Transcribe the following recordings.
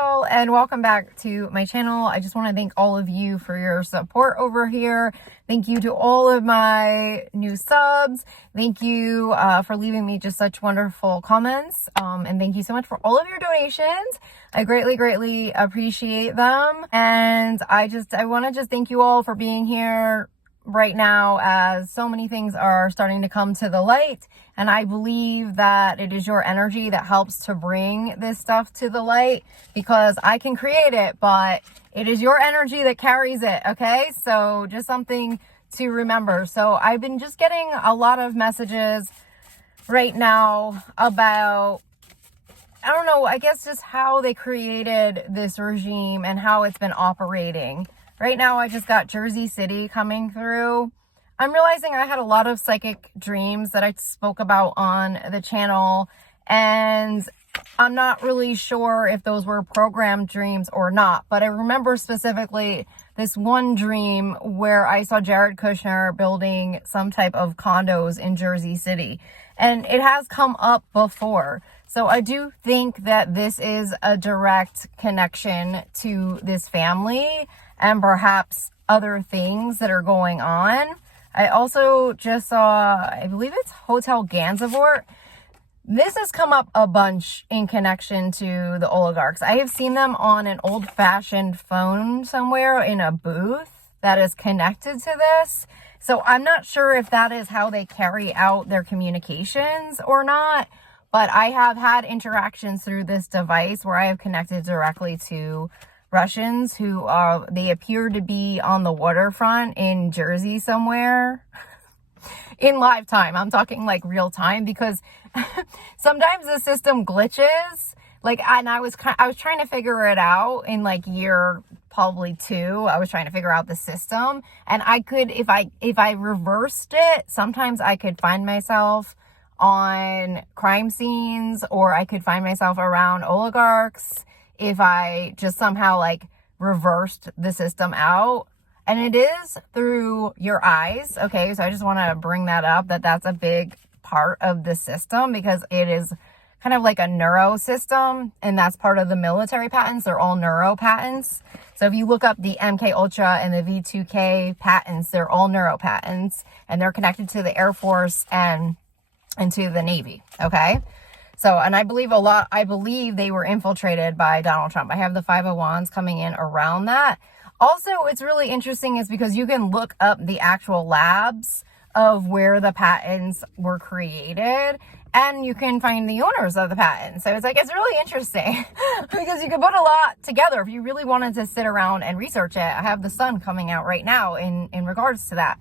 y'all, and welcome back to my channel. I just want to thank all of you for your support over here. Thank you to all of my new subs. Thank you for leaving me just such wonderful comments. And thank you so much for all of your donations. I greatly appreciate them. And I want to just thank you all for being here right now, as so many things are starting to come to the light, and I believe that it is your energy that helps to bring this stuff to the light, because I can create it, but it is your energy that carries it. Okay, so just something to remember. So I've been just getting a lot of messages right now about, I don't know, I guess just how they created this regime and how it's been operating. Right now, I just got Jersey City coming through. I'm realizing I had a lot of psychic dreams that I spoke about on the channel, and I'm not really sure if those were programmed dreams or not, but I remember specifically this one dream where I saw Jared Kushner building some type of condos in Jersey City, and it has come up before. So I do think that this is a direct connection to this family and perhaps other things that are going on. I also just saw, I believe it's Hotel Gansevoort. This has come up a bunch in connection to the oligarchs. I have seen them on an old-fashioned phone somewhere in a booth that is connected to this. So I'm not sure if that is how they carry out their communications or not, but I have had interactions through this device where I have connected directly to Russians who they appear to be on the waterfront in Jersey somewhere in live time. I'm talking like real time, because sometimes the system glitches. And I was trying to figure it out in like year probably 2. I was trying to figure out the system, and I could, if I reversed it, sometimes I could find myself on crime scenes, or I could find myself around oligarchs if I just somehow like reversed the system out. And it is through your eyes. Okay, so I just want to bring that up, that's a big part of the system, because it is kind of like a neuro system, and that's part of the military patents. They're all neuro patents. So if you look up the MK Ultra and the V2K patents, they're all neuro patents, and they're connected to the Air Force and to the Navy. Okay. So, and I believe they were infiltrated by Donald Trump. I have the 501s coming in around that. Also, it's really interesting is because you can look up the actual labs of where the patents were created, and you can find the owners of the patents. So it's really interesting because you can put a lot together if you really wanted to sit around and research it. I have the sun coming out right now in regards to that.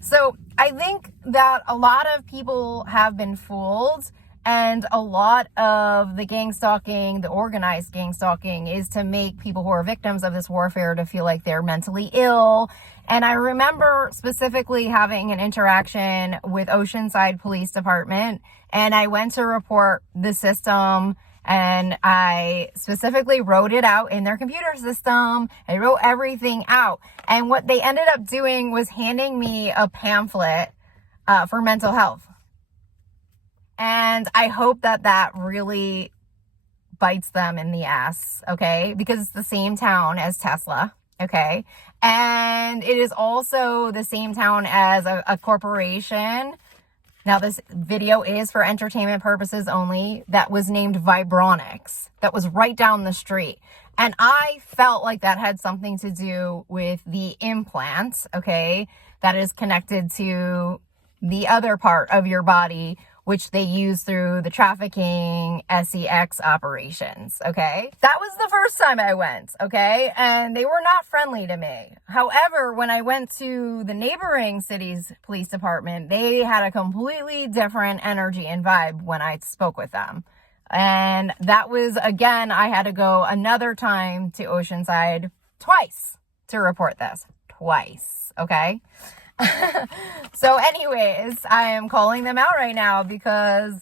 So I think that a lot of people have been fooled. And a lot of the gangstalking, the organized gangstalking, is to make people who are victims of this warfare to feel like they're mentally ill. And I remember specifically having an interaction with Oceanside Police Department, and I went to report the system, and I specifically wrote it out in their computer system. I wrote everything out. And what they ended up doing was handing me a pamphlet for mental health. And I hope that really bites them in the ass, okay? Because it's the same town as Tesla, okay? And it is also the same town as a corporation. Now, this video is for entertainment purposes only, that was named Vibronics. That was right down the street. And I felt like that had something to do with the implants, okay? That is connected to the other part of your body, which they use through the trafficking SEX operations, okay? That was the first time I went, okay? And they were not friendly to me. However, when I went to the neighboring city's police department, they had a completely different energy and vibe when I spoke with them. And that was, again, I had to go another time to Oceanside twice to report this. Twice, okay? So anyways, I am calling them out right now because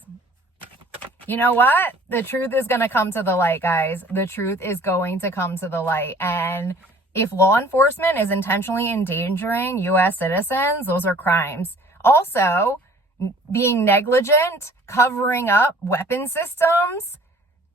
you know what? The truth is going to come to the light, guys. The truth is going to come to the light. And if law enforcement is intentionally endangering U.S. citizens, those are crimes. Also, being negligent, covering up weapon systems,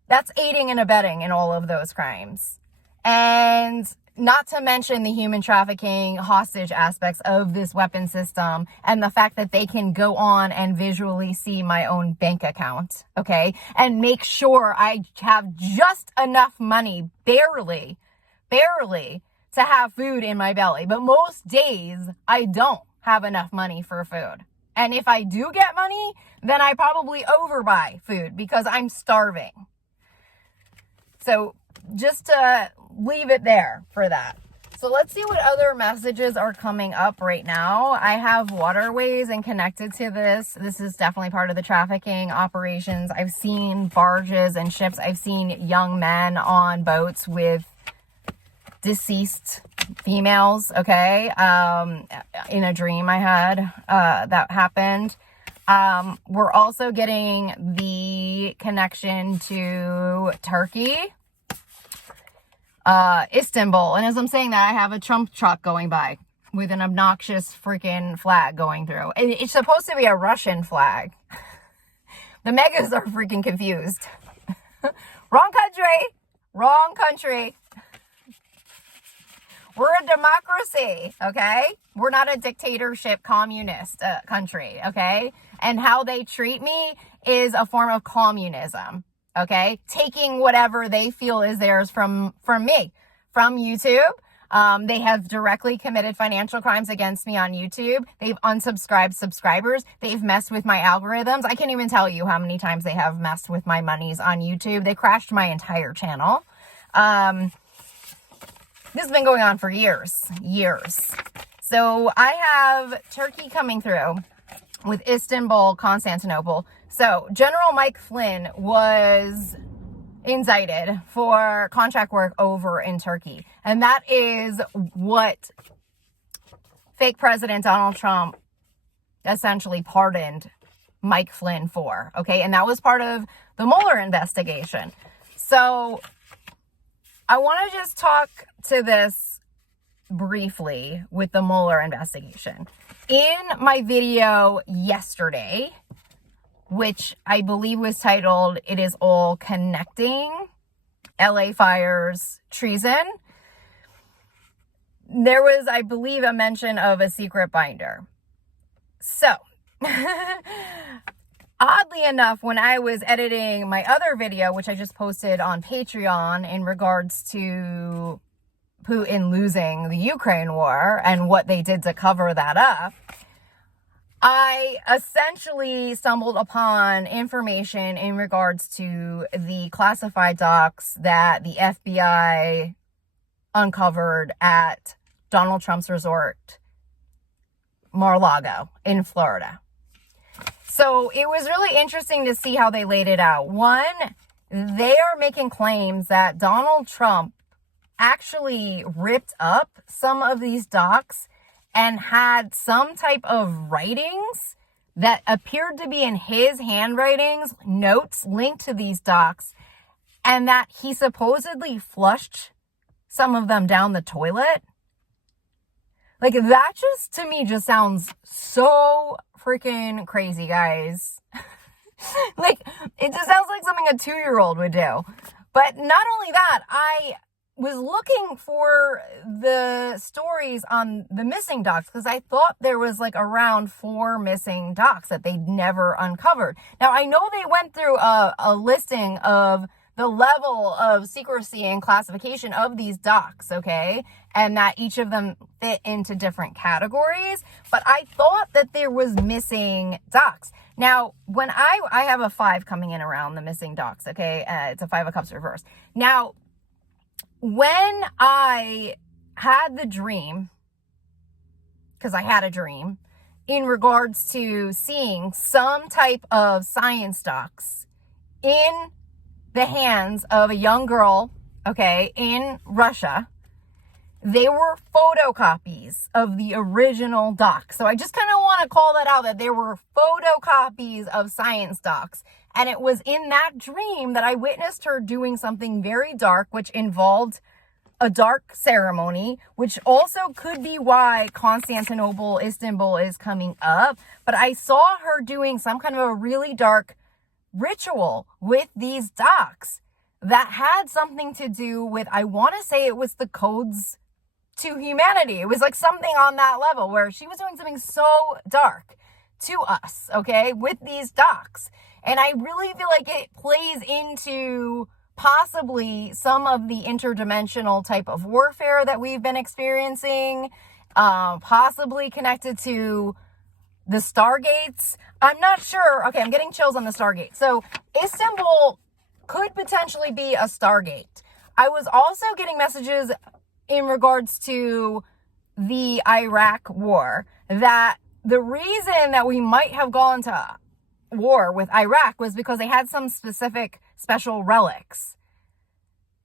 That's aiding and abetting in all of those crimes. And not to mention the human trafficking hostage aspects of this weapon system and the fact that they can go on and visually see my own bank account, okay? And make sure I have just enough money, barely, to have food in my belly. But most days, I don't have enough money for food. And if I do get money, then I probably overbuy food because I'm starving. So just to leave it there for that. So let's see what other messages are coming up right now. I have waterways and connected to this. This is definitely part of the trafficking operations. I've seen barges and ships. I've seen young men on boats with deceased females, okay? In a dream I had that happened. We're also getting the connection to Turkey, Istanbul. And as I'm saying that, I have a Trump truck going by with an obnoxious freaking flag going through. It's supposed to be a Russian flag. The megas are freaking confused. Wrong country. We're a democracy, okay? We're not a dictatorship communist country, okay? And how they treat me is a form of communism, okay? Taking whatever they feel is theirs from me, from YouTube. They have directly committed financial crimes against me on YouTube. They've unsubscribed subscribers. They've messed with my algorithms. I can't even tell you how many times they have messed with my monies on YouTube. They crashed my entire channel. This has been going on for years. So I have Turkey coming through with Istanbul, Constantinople. So General Mike Flynn was indicted for contract work over in Turkey. And that is what fake President Donald Trump essentially pardoned Mike Flynn for. Okay. And that was part of the Mueller investigation. So I want to just talk to this briefly with the Mueller investigation. In my video yesterday, which I believe was titled, "It is All Connecting, LA Fires, Treason," there was, I believe, a mention of a secret binder. So, oddly enough, when I was editing my other video, which I just posted on Patreon in regards to Putin losing the Ukraine war and what they did to cover that up, I essentially stumbled upon information in regards to the classified docs that the FBI uncovered at Donald Trump's resort, Mar-a-Lago in Florida. So it was really interesting to see how they laid it out. One, they are making claims that Donald Trump actually ripped up some of these docs and had some type of writings that appeared to be in his handwritings, notes linked to these docs, and that he supposedly flushed some of them down the toilet. Like, that just, to me, just sounds so freaking crazy, guys. Like, it just sounds like something a 2-year-old would do. But not only that, I was looking for the stories on the missing docs because I thought there was like around 4 missing docs that they'd never uncovered. Now, I know they went through a listing of the level of secrecy and classification of these docs, okay? And that each of them fit into different categories. But I thought that there was missing docs. Now, when I have a 5 coming in around the missing docs, okay? It's a 5 of Cups reversed. Now, when I had the dream, because I had a dream, in regards to seeing some type of science docs in the hands of a young girl, okay, in Russia, they were photocopies of the original docs. So I just kind of want to call that out, that there were photocopies of science docs. And it was in that dream that I witnessed her doing something very dark, which involved a dark ceremony, which also could be why Constantinople, Istanbul is coming up. But I saw her doing some kind of a really dark ritual with these docs. that had something to do with, I want to say it was the codes to humanity. It was like something on that level where she was doing something so dark to us, okay, with these docs. And I really feel like it plays into possibly some of the interdimensional type of warfare that we've been experiencing, possibly connected to the Stargates. I'm not sure. Okay, I'm getting chills on the Stargate. So Istanbul could potentially be a Stargate. I was also getting messages in regards to the Iraq war, that the reason that we might have gone to war with Iraq was because they had some specific special relics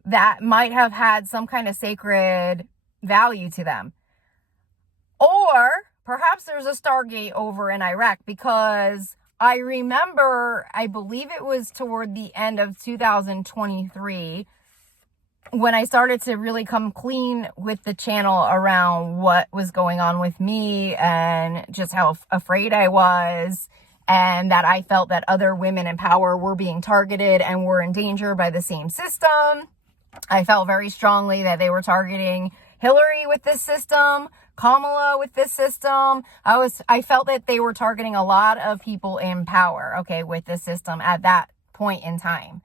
that might have had some kind of sacred value to them. Or perhaps there's a Stargate over in Iraq, because I remember, I believe it was toward the end of 2023, when I started to really come clean with the channel around what was going on with me and just how afraid I was, and that I felt that other women in power were being targeted and were in danger by the same system. I felt very strongly that they were targeting Hillary with this system, Kamala with this system. I felt that they were targeting a lot of people in power, okay, with this system at that point in time.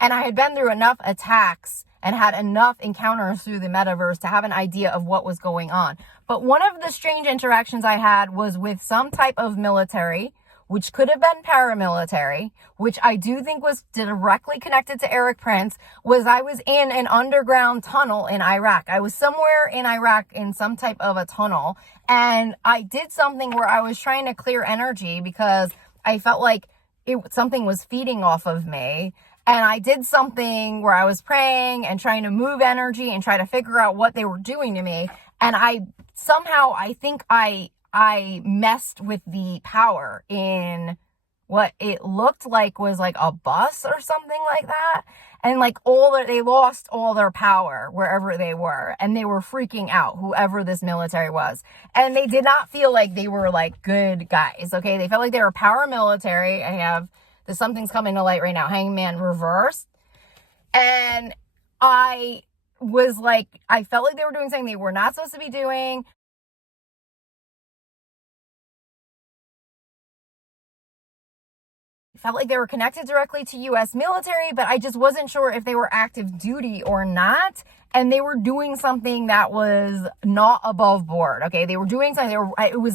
And I had been through enough attacks and had enough encounters through the metaverse to have an idea of what was going on. But one of the strange interactions I had was with some type of military, which could have been paramilitary, which I do think was directly connected to Eric Prince. Was I was in an underground tunnel in Iraq. I was somewhere in Iraq in some type of a tunnel, and I did something where I was trying to clear energy because I felt like something was feeding off of me. And I did something where I was praying and trying to move energy and try to figure out what they were doing to me. And I think I messed with the power in what it looked like was like a bus or something like that. And like they lost all their power wherever they were. And they were freaking out, whoever this military was. And they did not feel like they were like good guys. Okay. They felt like they were paramilitary. Something's coming to light right now. Hangman reversed. And I was like, I felt like they were doing something they were not supposed to be doing. Felt like they were connected directly to U.S. military, but I just wasn't sure if they were active duty or not. And they were doing something that was not above board. Okay. They were doing something. It was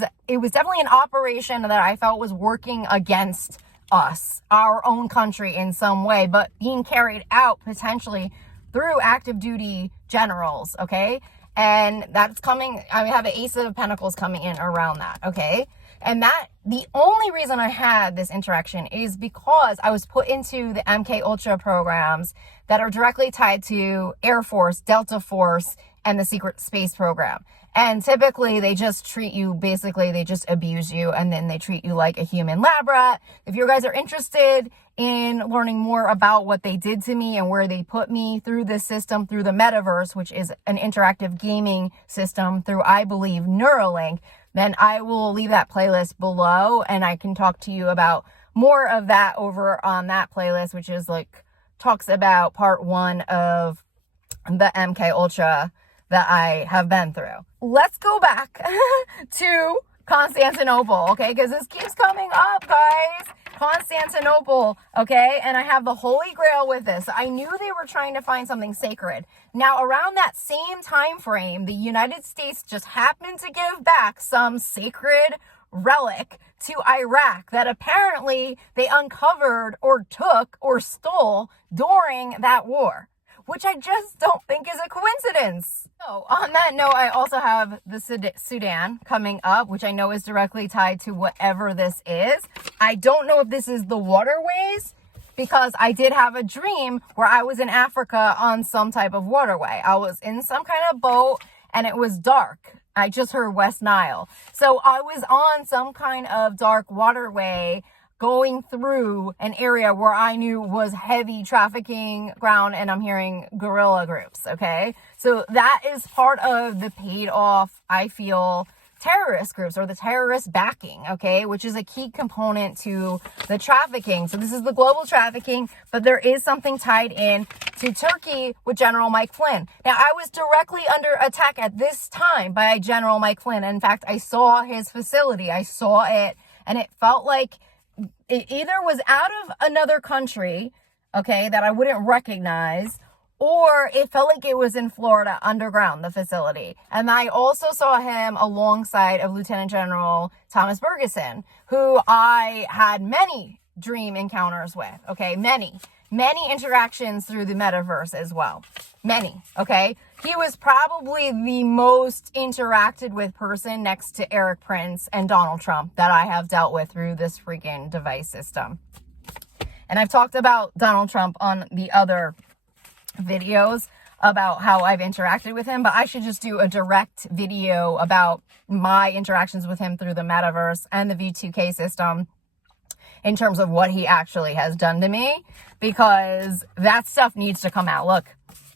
definitely an operation that I felt was working against us, our own country in some way, but being carried out potentially through active duty generals, okay? And that's coming, I have an Ace of Pentacles coming in around that, okay? And that, the only reason I had this interaction is because I was put into the MK Ultra programs that are directly tied to Air Force, Delta Force, and the Secret Space Program. And typically they just treat you, basically they just abuse you, and then they treat you like a human lab rat. If you guys are interested in learning more about what they did to me and where they put me through this system, through the metaverse, which is an interactive gaming system through, I believe, Neuralink, then I will leave that playlist below, and I can talk to you about more of that over on that playlist, which is like, talks about part 1 of the MK Ultra that I have been through. Let's go back to Constantinople, okay? Because this keeps coming up, guys. Constantinople, okay? And I have the Holy Grail with this. I knew they were trying to find something sacred. Now, around that same time frame, the United States just happened to give back some sacred relic to Iraq that apparently they uncovered or took or stole during that war, which I just don't think is a coincidence. So on that note, I also have the Sudan coming up, which I know is directly tied to whatever this is. I don't know if this is the waterways, because I did have a dream where I was in Africa on some type of waterway. I was in some kind of boat and it was dark. I just heard West Nile. So I was on some kind of dark waterway going through an area where I knew was heavy trafficking ground, and I'm hearing guerrilla groups, okay? So that is part of the paid off, I feel, terrorist groups or the terrorist backing, okay, which is a key component to the trafficking. So this is the global trafficking, but there is something tied in to Turkey with General Mike Flynn. Now, I was directly under attack at this time by General Mike Flynn. In fact, I saw his facility. I saw it, and it felt like it either was out of another country, okay, that I wouldn't recognize, or it felt like it was in Florida underground, the facility. And I also saw him alongside of Lieutenant General Thomas Bergeson, who I had many dream encounters with, okay? Many interactions through the metaverse as well. Many, okay? He was probably the most interacted with person next to Eric Prince and Donald Trump that I have dealt with through this freaking device system. And I've talked about Donald Trump on the other videos about how I've interacted with him, but I should just do a direct video about my interactions with him through the metaverse and the V2K system in terms of what he actually has done to me, because that stuff needs to come out. Look,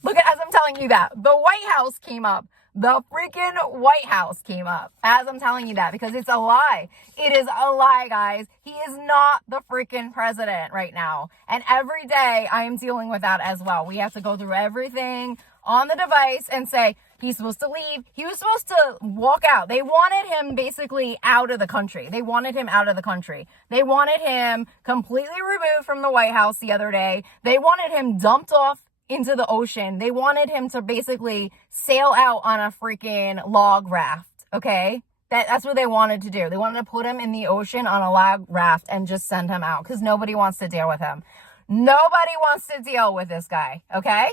as I'm telling you that, the White House came up. The freaking White House came up as I'm telling you that, because it's a lie. It is a lie, guys. He is not the freaking president right now. And every day I am dealing with that as well. We have to go through everything on the device and say, he's supposed to leave. He was supposed to walk out. They wanted him basically out of the country. They wanted him out of the country. They wanted him completely removed from the White House the other day. They wanted him dumped off into the ocean. They wanted him to basically sail out on a freaking log raft, okay? That's what they wanted to do. They wanted to put him in the ocean on a log raft and just send him out, because nobody wants to deal with him. Nobody wants to deal with this guy, okay?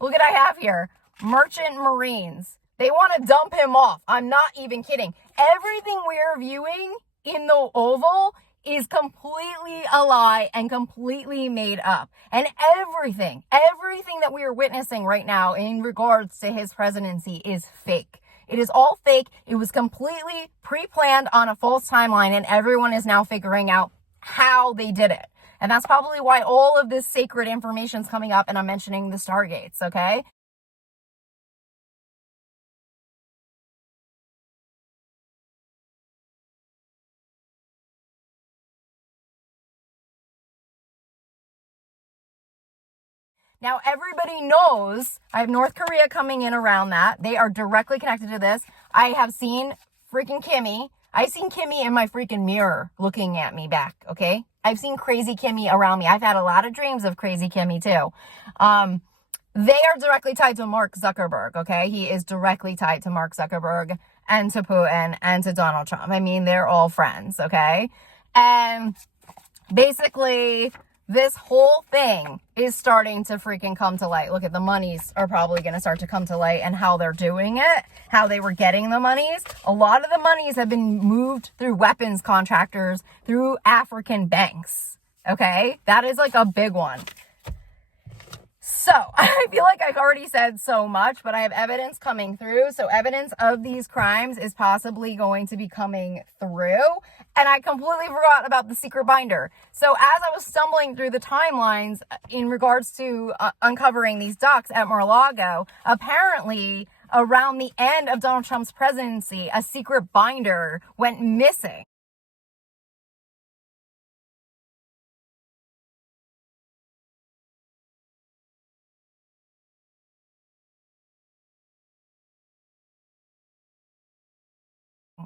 Look what I have here. Merchant Marines. They want to dump him off. I'm not even kidding. Everything we're viewing in the Oval is completely a lie and completely made up. And everything that we are witnessing right now in regards to his presidency is fake. It is all fake. It was completely pre-planned on a false timeline, and everyone is now figuring out how they did it. And that's probably why all of this sacred information is coming up, and I'm mentioning the Stargates, okay? Now, everybody knows I have North Korea coming in around that. They are directly connected to this. I have seen freaking Kimmy. I've seen Kimmy in my freaking mirror looking at me back, okay? I've seen crazy Kimmy around me. I've had a lot of dreams of crazy Kimmy too. They are directly tied to Mark Zuckerberg, okay? He is directly tied to Mark Zuckerberg and to Putin and to Donald Trump. I mean, they're all friends, okay? And basically, this whole thing is starting to freaking come to light. Look at the monies are probably going to start to come to light and how they're doing it, how they were getting the monies. A lot of the monies have been moved through weapons contractors, through African banks. Okay? That is like a big one. So I feel like I've already said so much, but I have evidence coming through. So evidence of these crimes is possibly going to be coming through. And I completely forgot about the secret binder. So as I was stumbling through the timelines in regards to uncovering these docs at Mar-a-Lago, apparently around the end of Donald Trump's presidency, a secret binder went missing.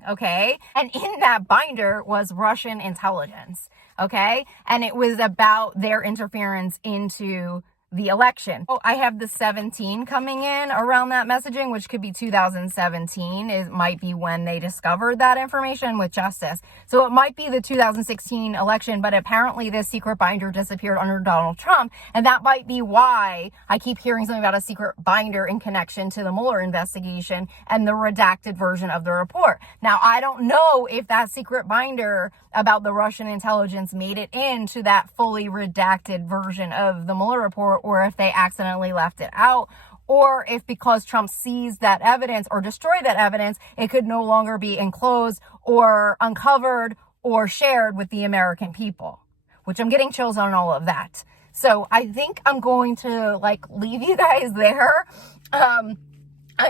Okay, and in that binder was Russian intelligence, okay, and it was about their interference into the election. Oh, I have the 17 coming in around that messaging, which could be 2017. It might be when they discovered that information with justice. So it might be the 2016 election, but apparently this secret binder disappeared under Donald Trump. And that might be why I keep hearing something about a secret binder in connection to the Mueller investigation and the redacted version of the report. Now, I don't know if that secret binder about the Russian intelligence made it into that fully redacted version of the Mueller report, or if they accidentally left it out, or if because Trump seized that evidence or destroyed that evidence, it could no longer be enclosed or uncovered or shared with the American people, which I'm getting chills on all of that. So I think I'm going to leave you guys there. I'm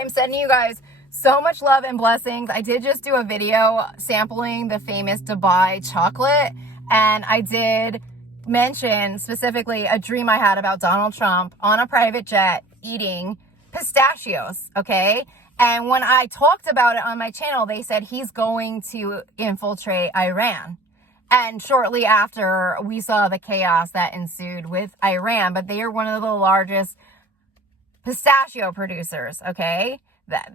sending you guys So much love and blessings. I did just do a video sampling the famous Dubai chocolate, and I did mention specifically a dream I had about Donald Trump on a private jet eating pistachios, okay? And when I talked about it on my channel, they said he's going to infiltrate Iran. And shortly after, we saw the chaos that ensued with Iran, but they are one of the largest pistachio producers, okay?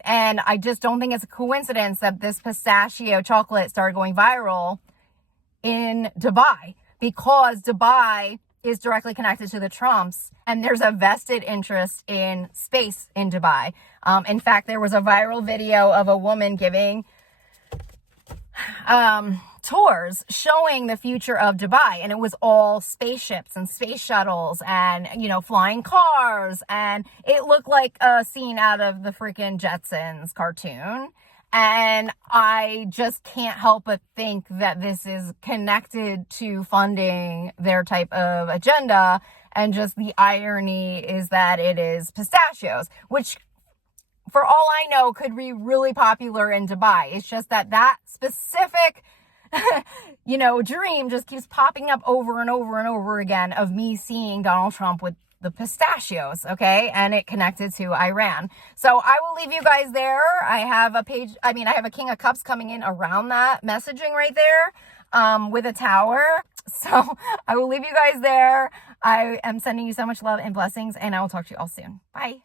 And I just don't think it's a coincidence that this pistachio chocolate started going viral in Dubai, because Dubai is directly connected to the Trumps, and there's a vested interest in space in Dubai. In fact, there was a viral video of a woman giving tours showing the future of Dubai, and it was all spaceships and space shuttles and, you know, flying cars, and it looked like a scene out of the freaking Jetsons cartoon. And I just can't help but think that this is connected to funding their type of agenda, and just the irony is that it is pistachios, which for all I know could be really popular in Dubai. It's just that that specific you know, dream just keeps popping up over and over and over again of me seeing Donald Trump with the pistachios, okay? And it connected to Iran. So I will leave you guys there. I have a page, I have a King of Cups coming in around that messaging right there with a tower. So I will leave you guys there. I am sending you so much love and blessings, and I will talk to you all soon. Bye.